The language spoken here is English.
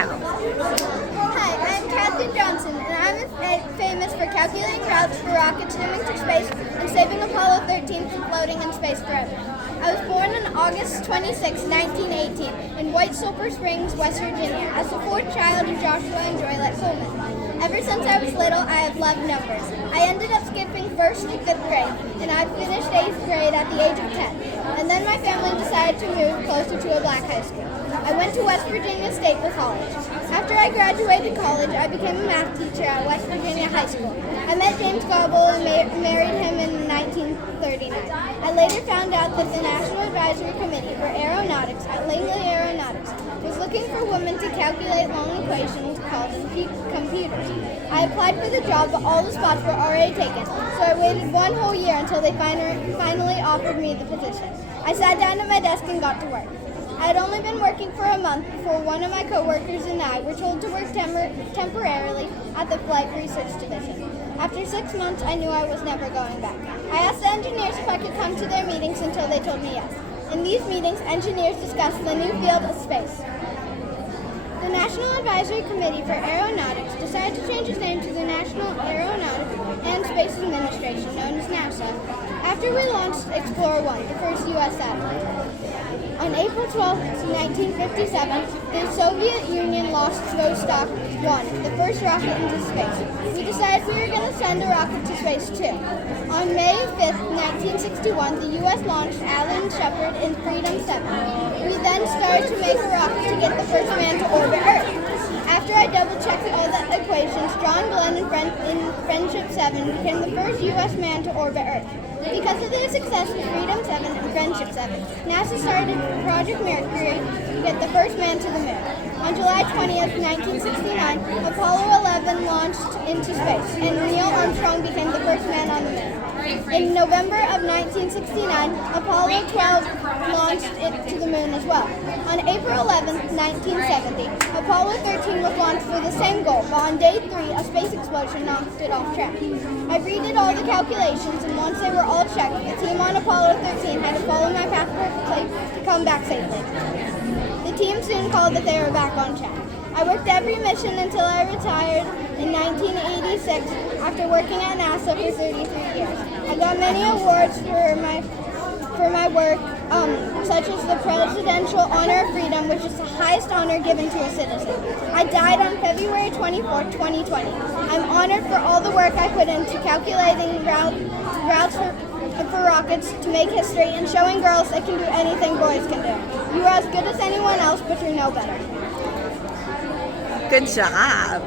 now. Hi, I'm Katherine and I'm famous for calculating routes for rockets swimming through space and saving Apollo 13 from floating in space forever. I was born on August 26, 1918, in White Sulphur Springs, West Virginia, as the fourth child of Joshua and Joylette Coleman. Ever since I was little, I have loved numbers. I ended up skipping 1st to 5th grade, and I finished 8th grade at the age of 10. And then my family decided to move closer to a black high school. I went to West Virginia State for college. After I graduated college, I became a math teacher at West Virginia High School. I met James Gobble and married him in 1939. I later found out that the National Advisory Committee for Aeronautics at Langley Aeronautics was looking for women to calculate long equations called computers. I applied for the job, but all the spots were already taken, so I waited one whole year until they finally offered me the position. I sat down at my desk and got to work. I had only been working for a month before one of my coworkers and I were told to work temporarily at the Flight Research Division. After 6 months, I knew I was never going back. I asked the engineers if I could come to their meetings until they told me yes. In these meetings, engineers discussed the new field of space. The National Advisory Committee for Aeronautics decided to change its name to the National Aeronautics and Space Administration, known as NASA, after we launched Explorer 1, the first U.S. satellite. On April 12, 1957, the Soviet Union launched Vostok 1, the first rocket into space. We decided we were going to send a rocket to space too. On May 5, 1961, the U.S. launched Alan Shepard in Freedom 7. We then started to make a rocket to get the first man to orbit Earth. After I double-checked all the equations, John Glenn in Friendship 7 became the first U.S. man to orbit Earth. Because of their success with Freedom 7 and Friendship 7, NASA started Project Mercury to get the first man to the moon. On July 20th, 1969, Apollo 11 launched into space, and Neil Armstrong became the first man on the moon. In November of 1969, Apollo 12 launched it to the moon as well. On April 11, 1970, Apollo 13 was launched for the same goal, but on day 3, a space explosion knocked it off track. I redid all the calculations, and once they were all checked, the team on Apollo 13 had to follow my path perfectly to come back safely. The team soon called that they were back on track. I worked every mission until I retired in 1986 after working at NASA for 33 years. I got many awards for my work, such as the Presidential Honor of Freedom, which is the highest honor given to a citizen. I died on February 24, 2020. I'm honored for all the work I put into calculating routes for rockets to make history and showing girls they can do anything boys can do. You are as good as anyone else, but you're no better. Good job.